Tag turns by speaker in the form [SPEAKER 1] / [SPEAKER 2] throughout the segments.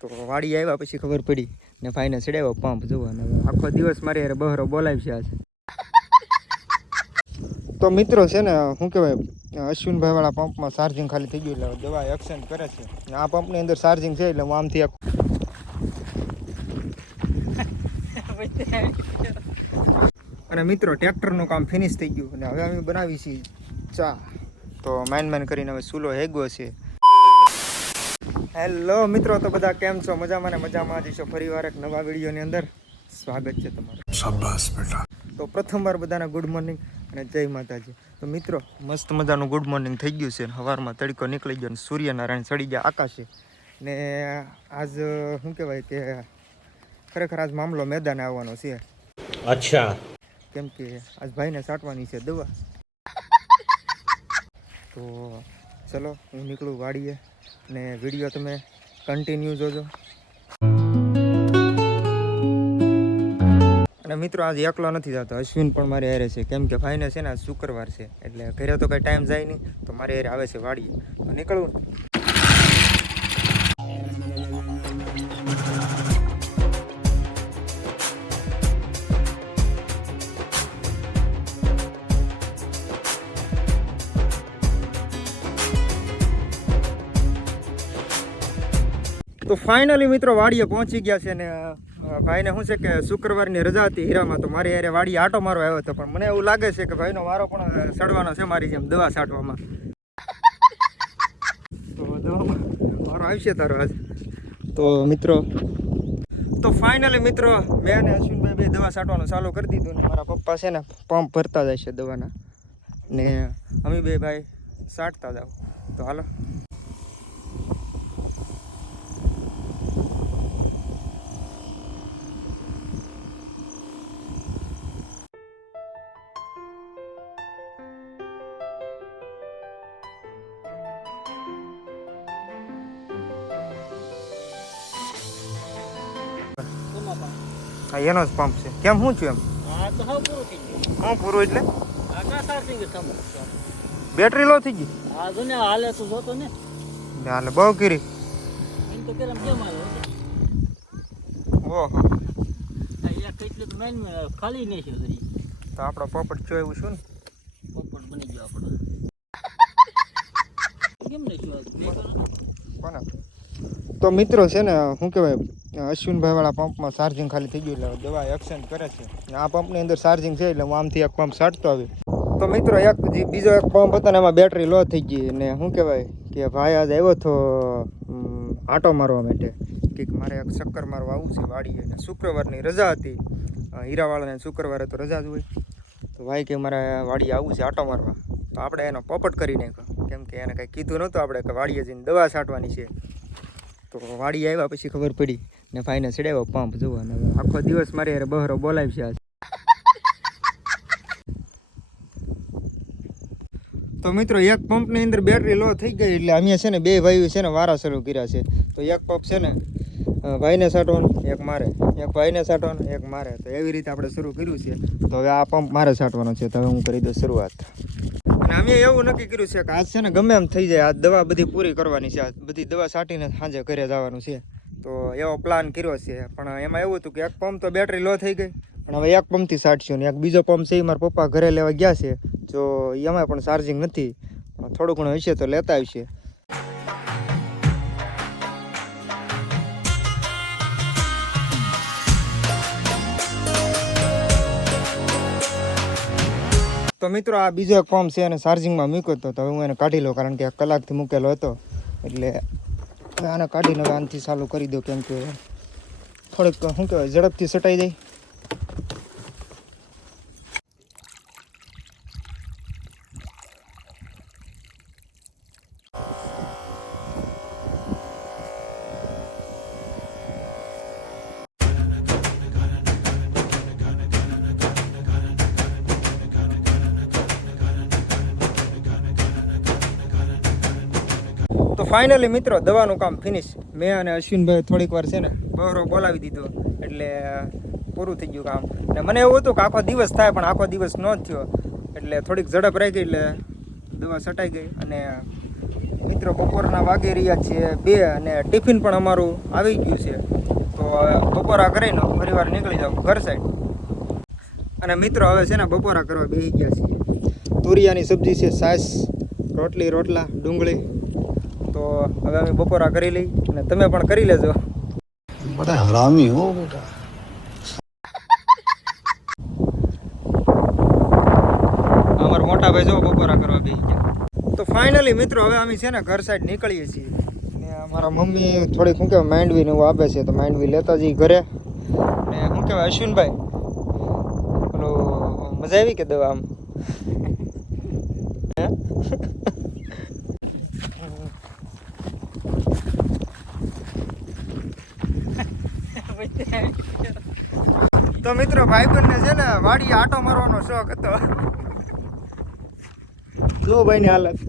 [SPEAKER 1] તો વાડી આવ્યા પછી ખબર પડી ને ફાઈને ચડાવ્યો પંપ જોવાનો આખો દિવસ મારે યાર બહરો બોલાવી છે આજે. તો મિત્રો છે ને, શું કહેવાય અશ્વિનભાઈ વાળા પંપમાં ચાર્જિંગ ખાલી થઈ ગયું એટલે દવા એક્સચેન્જ કરે છે. આ પંપની અંદર ચાર્જિંગ છે એટલે હું આમથી અને મિત્રો, ટ્રેક્ટરનું કામ ફિનિશ થઈ ગયું. અને હવે અમે બનાવી છીએ ચા. તો માઇન માઇન કરીને હવે સૂલો હેગો છે. હેલો મિત્રો તો બધા કેમ છો? મજામાં ને મજામાં? જઈશો ફરી વાર એક નવા વિડીયોની અંદર સ્વાગત છે તમારું.
[SPEAKER 2] શાબાશ બેટા.
[SPEAKER 1] તો પ્રથમવાર બધાને ગુડ મોર્નિંગ અને જય માતાજી. તો મિત્રો મસ્ત મજાનું ગુડ મોર્નિંગ થઈ ગયું છે સવારમાં તડકો નીકળી ગયો ને સૂર્યનારાયણ ચડી ગયા આકાશે. ને આજ શું કહેવાય કે ખરેખર આજ મામલો મેદાને આવવાનો છે.
[SPEAKER 2] અચ્છા.
[SPEAKER 1] કેમ કે આજ ભાઈને સાટવાની છે દવા. તો ચલો હું નીકળું વાડીએ. ને વીડિયો તમે કન્ટિન્યુ જોજો. અને મિત્રો, આજે એકલો નથી જતો અશ્વિન પણ મારે હારે છે. કેમ કે ભાઈને છે ને આજ શુક્રવાર છે. એટલે ઘરે તો કંઈ ટાઈમ જાય નહીં, તો મારે હારે આવે છે વાડીએ. તો નીકળવું તો ફાઇનલી મિત્રો વાડીએ પહોંચી ગયા છે ને ભાઈને શું છે કે શુક્રવારની રજા હતી હીરામાં, તો મારી યારે વાડીએ આટો મારો આવ્યો હતો. પણ મને એવું લાગે છે કે ભાઈનો વારો પણ સડવાનો છે મારી જેમ દવા છાંટવામાં. તો દવામાં વારો આવશે તારો આજ. તો મિત્રો, તો ફાઇનલી મિત્રો, મેં અને અશ્વિનભાઈ બે દવા છાંટવાનું ચાલુ કરી દીધું ને, મારા પપ્પા છે ને પંપ ભરતા જાય છે દવાના. ને અમે બે ભાઈ છાંટતા જાઓ. તો હાલો. હા એનો જ પંપ છે. કેમ શું થયું
[SPEAKER 3] હા તો હાવ પૂરું થઈ ગયું.
[SPEAKER 1] એમ શું પૂરું એટલે? બેટરી લો થઈ ગઈ?
[SPEAKER 3] હાલે તો જોતો ને.
[SPEAKER 1] હાલે બહુ કીરી. ઓહો.
[SPEAKER 3] આ એક કેટલું તો મેન ખાલી નહીં છે
[SPEAKER 1] તો આપણો પોપટ જો એવું ને?
[SPEAKER 3] પોપટ બની ગયો આપણો. કેમ નહીં છું
[SPEAKER 1] કોને? તો મિત્રો છે ને શું કહેવાય? અશ્વિનભાઈ વાળા પંપમાં ચાર્જિંગ ખાલી થઈ ગયું એટલે દવા એક્સચેન્જ કરે છે. આ પંપની અંદર ચાર્જિંગ છે એટલે હું આમથી એક પંપ સાટતો આવ્યો તો મિત્રો, એક બીજો એક પંપ હતો ને એમાં બેટરી લો થઈ ગઈ ને શું કહેવાય કે ભાઈ આજે આવ્યો તો આટો મારવા માટે. કે મારે એક ચક્કર મારવા આવવું છે વાડીએ. અને શુક્રવારની રજા હતી. હીરાવાળાને શુક્રવારે તો રજા જ હોય. તો ભાઈ કે મારે વાડીએ આવવું છે આંટો મારવા. તો આપણે એનો પોપટ કરી નાખ્યો. કેમ કે એને કંઈ કીધું નહોતું આપણે કે વાડીએ જઈને દવા છાંટવાની છે. તો વાડી આવ્યા પછી ખબર પડી ને ભાઈને ચડાવ્યો પંપ જોવા ને આખો દિવસ મારે યાર બહરો બોલાવી છે તો મિત્રો, એક પંપની અંદર બેટરી લો થઈ ગઈ એટલે અમે છે ને બે ભાઈઓ છે ને વારા શરૂ કર્યા છે. તો એક પંપ છે ને ભાઈને છાંટવાનો એક મારે. એક ભાઈને છાંટવાનો એક મારે. તો એવી રીતે આપણે શરૂ કર્યું છે. તો હવે આ પંપ મારે છાંટવાનો છે. તો હવે હું કરી દઉં શરૂઆત. અને અમે એવું નક્કી કર્યું છે કે આજ છે ને ગમે એમ થઈ જાય આ દવા બધી પૂરી કરવાની છે. બધી દવા છાંટીને સાંજે ઘરે જવાનું છે. તો એવો પ્લાન કર્યો છે. પણ એમાં એવું હતું કે એક પંપ તો બેટરી લો થઈ ગઈ. પણ હવે એક પંપથી સાટશું ને એક બીજો પંપ છે એ મારા પપ્પા ઘરે લેવા ગયા છે. જો એમાં પણ ચાર્જિંગ નથી. પણ થોડું ઘણું હશે તો લેતા આવશે. તો મિત્રો આ બીજો એક પંપ છે અને ચાર્જિંગમાં મૂક્યો હતો તો હવે હું એને કાઢી લઉં કારણ કે એક કલાકથી મૂકેલો હતો. એટલે હવે આને કાઢીને આનાથી ચાલુ કરી દો કેમ કે થોડીક, શું કહેવાય, ઝડપથી સટાઈ જાય. તો ફાઇનલી મિત્રો, દવાનું કામ ફિનિશ મેં અને અશ્વિનભાઈ થોડીક વાર છે ને બહરો બોલાવી દીધો. એટલે પૂરું થઈ ગયું કામ. ને મને એવું હતું કે આખો દિવસ થાય, પણ આખો દિવસ ન થયો. એટલે થોડીક ઝડપ રહી ગઈ, એટલે દવા સટાઈ ગઈ. અને મિત્રો બપોરના વાગી રહ્યા છે બે અને ટિફિન પણ અમારું આવી ગયું છે. તો બપોરા કરીને ફરીવાર નીકળી જાઉં ઘર સાઈડ અને મિત્રો હવે છે ને બપોરા કરવા બેસી ગયા છીએ. તુરિયાની સબ્જી છે સાસ, રોટલી, રોટલા, ડુંગળી. તો હવે અમે બપોરા કરી લઈ અને તમે પણ કરી લેજો.
[SPEAKER 2] બધા હરામી હો બેટા.
[SPEAKER 1] અમાર મોટા ભાઈ જો બપોરા કરવા બેસી ગયા. તો ફાઇનલી મિત્રો હવે અમે છે ને ઘર સાઈડ નીકળીએ છીએ. ને અમારા મમ્મી થોડીક શું કહેવાય માંડવી ને એવું આપે છે તો માંડવી લેતા જઈએ ઘરે. ને શું કહેવાય અશ્વિનભાઈ પેલો મજા આવી કે દવા આમ? તો મિત્રો, ભાઈબંધને છે ને વાડી આટો મારવાનો શોખ હતો. જો ભાઈની હાલત.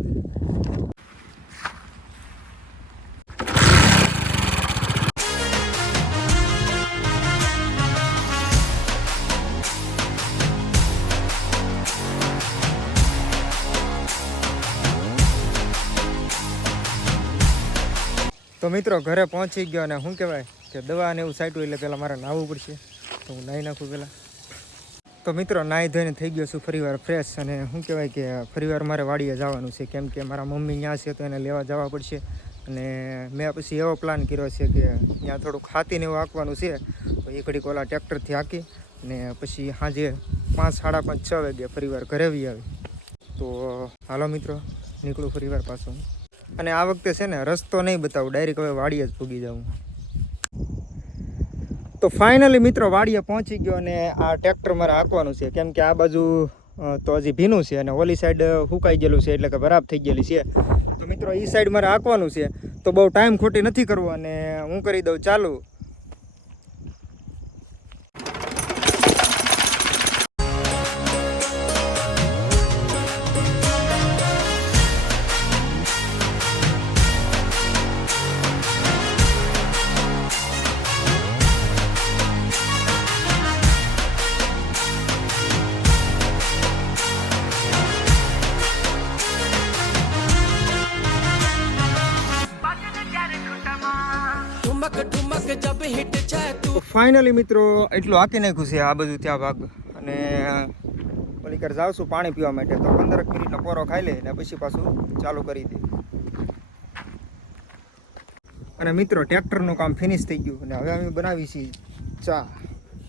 [SPEAKER 1] તો મિત્રો, ઘરે પહોંચી ગયો અને શું કહેવાય? કે દવા ને એવું સાઈટું એટલે પહેલાં મારે નાહવું પડશે. તો હું નાહી નાખું પહેલાં તો મિત્રો, નાહી ધોઈને થઈ ગયો છું, ફરીવાર ફ્રેશ અને શું કહેવાય કે ફરીવાર મારે વાડીએ જવાનું છે. કેમ કે મારા મમ્મી ત્યાં છે તો એને લેવા જવા પડશે. અને મેં પછી એવો પ્લાન કર્યો છે કે ત્યાં થોડુંક ખાતીને એવું હાંકવાનું છે. તો એ ઘડીક ઓલા ટ્રેક્ટરથી હાંકી અને પછી સાંજે પાંચ, સાડા પાંચ, છ વાગે ફરીવાર ઘરે આવી આવી. તો હાલો મિત્રો, નીકળું ફરીવાર પાછું. અને આ વખતે છે ને રસ્તો નહીં બતાવું, ડાયરેક્ટ હવે વાડીએ જ ભૂગી જાઉં. તો ફાઇનલી મિત્રો વાડીએ પહોંચી ગયો અને આ ટ્રેક્ટર મારે હાંકવાનું છે. કેમ કે આ બાજુ તો હજી ભીનું છે અને ઓલી સાઈડ સુકાઈ ગયેલું છે એટલે કે બરાબર થઈ ગયેલી છે. તો મિત્રો એ સાઈડ મારે હાંકવાનું છે. તો બહુ ટાઈમ ખોટી નથી કરવો અને હું કરી દઉં ચાલુ. ફાઇનલી મિત્રો, એટલું હાંકી નાખ્યું આ બધું ત્યાં ભાગ. અને પલીકર જાવશું પાણી પીવા માટે. તો પંદર મિનિટનો પોરો ખાઈ લે ને પછી પાછું ચાલુ કરી દે. અને મિત્રો, ટ્રેક્ટરનું કામ ફિનિશ થઈ ગયું. અને હવે અમે બનાવી છીએ ચા.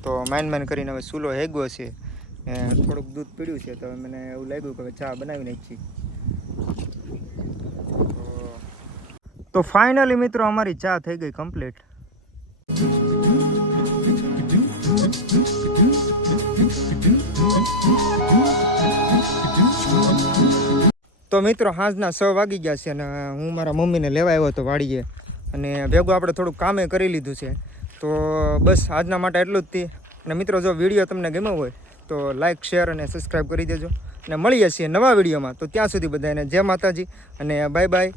[SPEAKER 1] તો માઇન માઇન કરીને હવે ચૂલો હેગો છે. ને થોડુંક દૂધ પીડ્યું છે. તો મને એવું લાગ્યું કે હવે ચા બનાવી નાખી તો ફાઇનલી મિત્રો, અમારી ચા થઈ ગઈ કમ્પ્લીટ તો મિત્રો સાંજના છ વાગી ગયા છે અને હું મારા મમ્મીને લેવા આવ્યો હતો વાડીએ. અને ભેગું આપણે થોડુંક કામે કરી લીધું છે. તો બસ આજના માટે એટલું જ અને મિત્રો, જો વીડિયો તમને ગમ્યો હોય, તો લાઇક શેર અને સબસ્ક્રાઈબ કરી દેજો. અને મળીએ છીએ નવા વિડીયોમાં. તો ત્યાં સુધી બધાને જય માતાજી અને બાય બાય.